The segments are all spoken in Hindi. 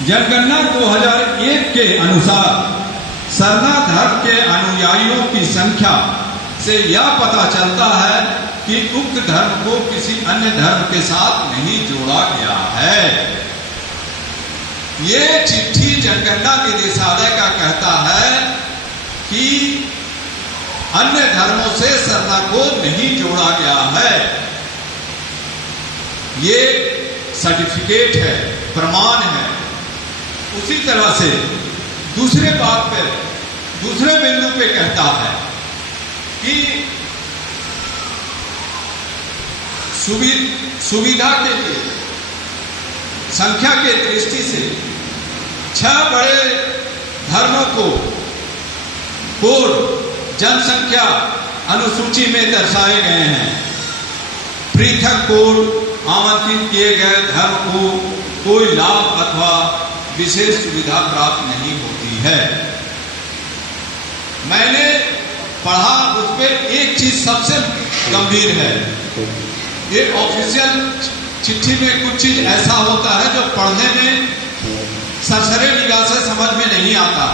जनगणना 2001 के अनुसार सरना धर्म के अनुयायियों की संख्या से यह पता चलता है कि उक्त धर्म को किसी अन्य धर्म के साथ नहीं जोड़ा गया है। ये चिट्ठी जनगणना निदेशालय का कहता है कि अन्य धर्मों से सरना को नहीं जोड़ा गया है। ये सर्टिफिकेट है, प्रमाण है। उसी तरह से दूसरे बात पे, दूसरे बिंदु पे कहता है कि सुविधा के लिए संख्या के दृष्टि से 6 बड़े धर्मों को कोड जनसंख्या अनुसूची में दर्शाए गए हैं। पृथक कोड आमंत्रित किए गए धर्म को कोई लाभ अथवा विशेष सुविधा प्राप्त नहीं होती है। मैंने पढ़ा, उस पर एक चीज सबसे गंभीर है। ये ऑफिशियल चिट्ठी में कुछ चीज ऐसा होता है जो पढ़ने में सरसरे निगाह से समझ में नहीं आता।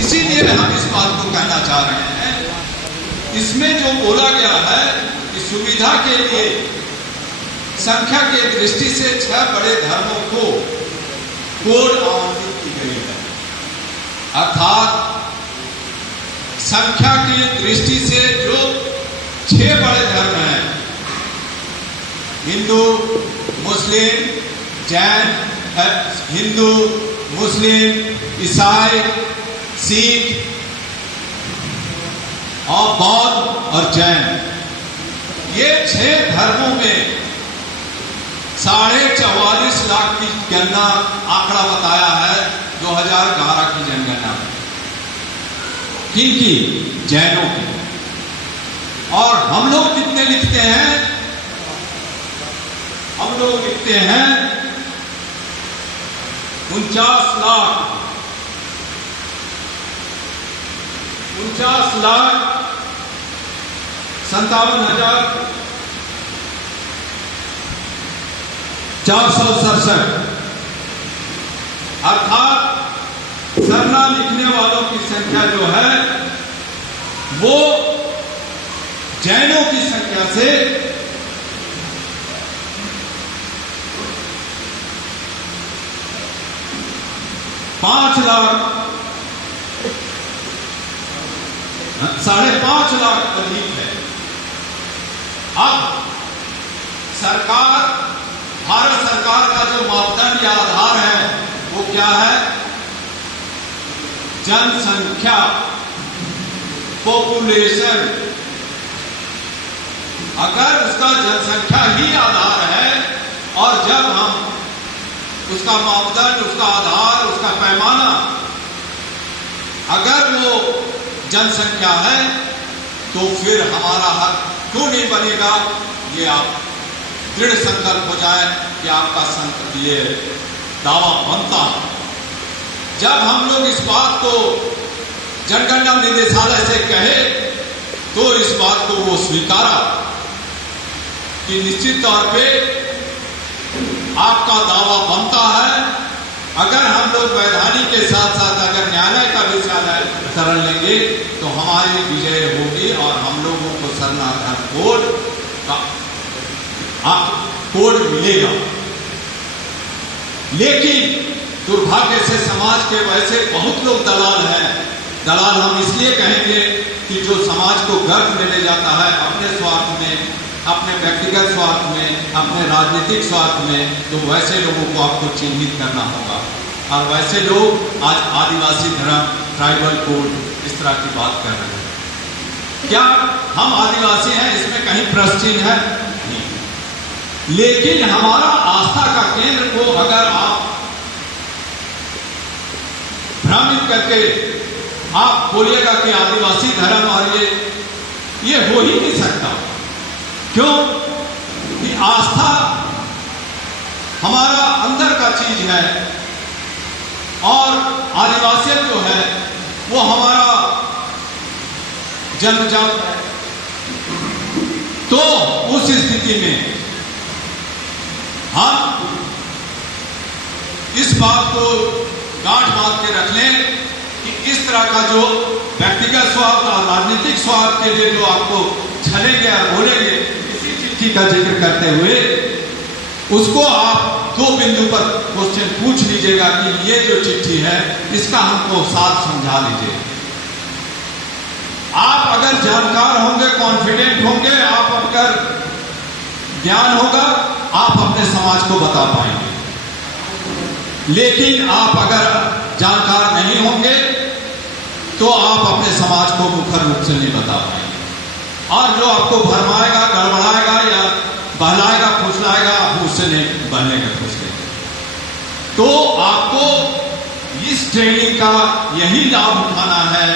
इसीलिए हम इस बात को कहना चाह रहे हैं। इसमें जो बोला गया है कि सुविधा के लिए संख्या के दृष्टि से 6 बड़े धर्मों को कोड आवंटित की गई है। अर्थात संख्या की दृष्टि से जो 6 बड़े धर्म हैं, हिंदू, मुस्लिम, जैन, हिंदू, मुस्लिम, ईसाई, सिख और बौद्ध और जैन, ये 6 धर्मों में 44.5 लाख की गणना आंकड़ा बताया है 2011 की जनगणना में। किनकी? जैनों की। और हम लोग कितने लिखते हैं? हम लोग लिखते हैं 49 लाख 57,467। अर्थात सरना लिखने वालों की संख्या जो है वो जैनों की संख्या से 5 लाख 5.5 लाख अधिक है। अब भारत सरकार का जो मापदंड या आधार है वो क्या है? जनसंख्या, पॉपुलेशन। अगर उसका जनसंख्या ही आधार है और जब हम उसका मापदंड, उसका आधार, उसका पैमाना अगर वो जनसंख्या है तो फिर हमारा हक क्यों नहीं बनेगा? ये आप दृढ़ संकल्प हो जाए कि आपका ये दावा बनता है। जब हम लोग इस बात को जनगणना निदेशालय से कहे तो इस बात को वो स्वीकारा कि निश्चित तौर पे आपका दावा बनता है। अगर हम लोग वैधानिक के साथ साथ अगर न्यायालय का भी शरण लेंगे तो हमारी विजय होगी और हम लोगों को सरना धर्म कोड का कोड मिलेगा। लेकिन दुर्भाग्य से समाज के वैसे बहुत लोग दलाल हैं। दलाल हम इसलिए कहेंगे कि जो समाज को गर्व में ले जाता है अपने स्वार्थ में, अपने व्यक्तिगत स्वार्थ में, अपने राजनीतिक स्वार्थ में, तो वैसे लोगों को आपको चिन्हित करना होगा। और वैसे लोग आज आदिवासी धर्म, ट्राइबल कोड इस तरह की बात कर रहे हैं। क्या हम आदिवासी हैं इसमें कहीं प्रश्न चिन्ह है? नहीं। लेकिन हमारा आस्था का केंद्र को अगर आप भ्रमित करके आप बोलिएगा कि आदिवासी धर्म और ये हो ही नहीं सकता। क्यों? कि आस्था हमारा अंदर का चीज है और आदिवासियत जो है वो हमारा जन्मजात है। तो उस स्थिति में हम इस बात को गांठ बांध के रख लें कि इस तरह का जो व्यक्तिगत स्वार्थ और राजनीतिक स्वार्थ के लिए जो आपको छलेंगे या बोलेंगे, इसी चिट्ठी का जिक्र करते हुए उसको आप 2 बिंदु पर क्वेश्चन पूछ लीजिएगा कि ये जो चिट्ठी है इसका हमको साथ समझा लीजिए। आप अगर जानकार होंगे, कॉन्फिडेंट होंगे, आप अगर ज्ञान होगा, आप अपने समाज को बता पाएंगे। लेकिन आप अगर जानकार नहीं होंगे तो आप अपने समाज को मुखर रूप से नहीं बता पाएंगे, और जो आपको भरमाएगा, गड़बड़ाएगा या बहलाएगा, फुसलाएगा, आप उससे नहीं बहलेगा, फुसलेगा। तो आपको इस ट्रेनिंग का यही लाभ उठाना है